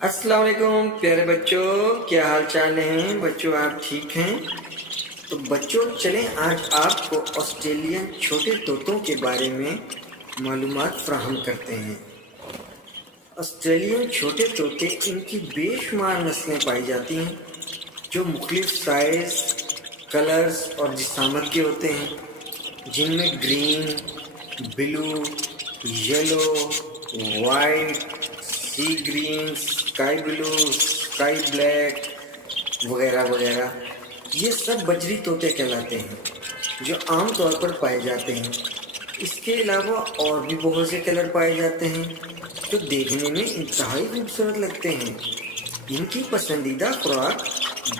السلام علیکم پیارے بچوں، کیا حال چال ہیں بچوں؟ آپ ٹھیک ہیں؟ تو بچوں چلیں آج آپ کو آسٹریلین چھوٹے طوطوں کے بارے میں معلومات فراہم کرتے ہیں۔ آسٹریلین چھوٹے طوطے ان کی بے شمار نسلیں پائی جاتی ہیں جو مختلف سائز، کلرز اور جسامت کے ہوتے ہیں، جن میں green, blue, yellow, white, sea green, sky blue, sky black وغیرہ وغیرہ۔ یہ سب بجری طوطے کہلاتے ہیں جو عام طور پر پائے جاتے ہیں۔ اس کے علاوہ اور بھی بہت سے کلر پائے جاتے ہیں جو دیکھنے میں انتہائی خوبصورت لگتے ہیں۔ ان کی پسندیدہ خوراک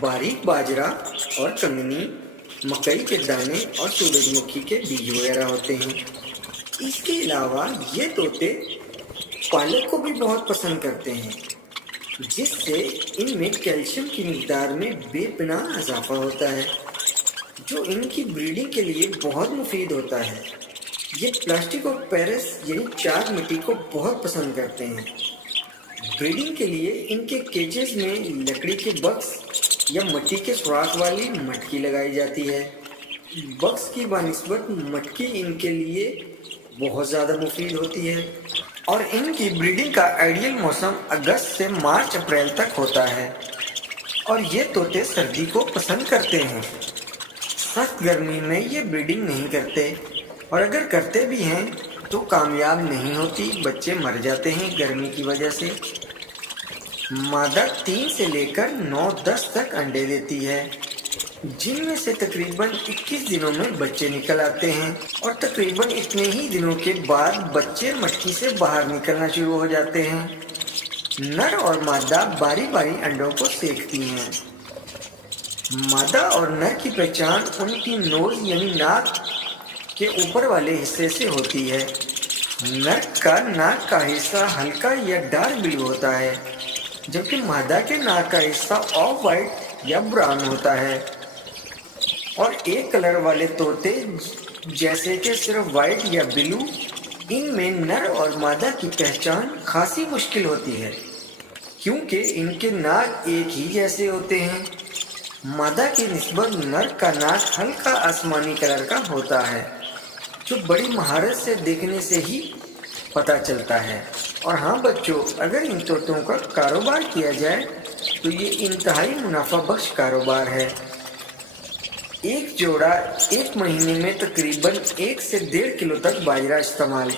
باریک باجرا اور کنگنی، مکئی کے دانے اور سورج مکھی کے بیج وغیرہ ہوتے ہیں۔ اس کے علاوہ یہ طوطے پالک کو بھی بہت پسند کرتے ہیں، جس سے ان میں کیلشیم کی مقدار میں بے پناہ اضافہ ہوتا ہے، جو ان کی بریڈنگ کے لیے بہت مفید ہوتا ہے۔ یہ پلاسٹک اور پیرس یعنی چاک مٹی کو بہت پسند کرتے ہیں۔ بریڈنگ کے لیے ان کے کیجز میں لکڑی کے بکس یا مٹی کے سوراخ والی مٹکی لگائی جاتی ہے۔ بکس کی بنسبت مٹکی ان کے لیے بہت زیادہ مفید ہوتی ہے، اور ان کی بریڈنگ کا آئیڈیل موسم اگست سے مارچ اپریل تک ہوتا ہے، اور یہ طوطے سردی کو پسند کرتے ہیں۔ سخت گرمی میں یہ بریڈنگ نہیں کرتے، اور اگر کرتے بھی ہیں تو کامیاب نہیں ہوتی، بچے مر جاتے ہیں گرمی کی وجہ سے۔ مادہ 3 سے لے کر 9-10 تک انڈے دیتی ہے، جن میں سے تقریباً 21 دنوں میں بچے نکل آتے ہیں، اور تقریباً اتنے ہی دنوں کے بعد بچے مٹکی سے باہر نکلنا شروع ہو جاتے ہیں۔ نر اور مادہ باری باری انڈوں کو سینکتی ہیں۔ مادہ اور نر کی پہچان ان کی نوز یعنی ناک کے اوپر والے حصے سے ہوتی ہے۔ نر کا ناک کا حصہ ہلکا یا ڈارک بلو ہوتا ہے، جبکہ مادہ کے ناک کا حصہ آف وائٹ یا براؤن ہوتا ہے۔ اور ایک کلر والے طوطے جیسے کہ صرف وائٹ یا بلو، ان میں نر اور مادہ کی پہچان خاصی مشکل ہوتی ہے، کیونکہ ان کے ناک ایک ہی جیسے ہوتے ہیں۔ مادہ کی نسبت نر کا ناک ہلکا آسمانی کلر کا ہوتا ہے، جو بڑی مہارت سے دیکھنے سے ہی پتہ چلتا ہے۔ اور ہاں بچوں، اگر ان طوطوں کا کاروبار کیا جائے تو یہ انتہائی منافع بخش کاروبار ہے۔ ایک جوڑا ایک مہینے میں تقریباً 1 سے 1.5 کلو تک باجرا استعمال